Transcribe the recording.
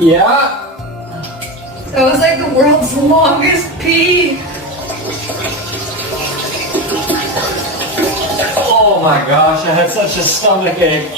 Yeah. That was like the world's longest pee. Oh my gosh, I had such a stomach ache.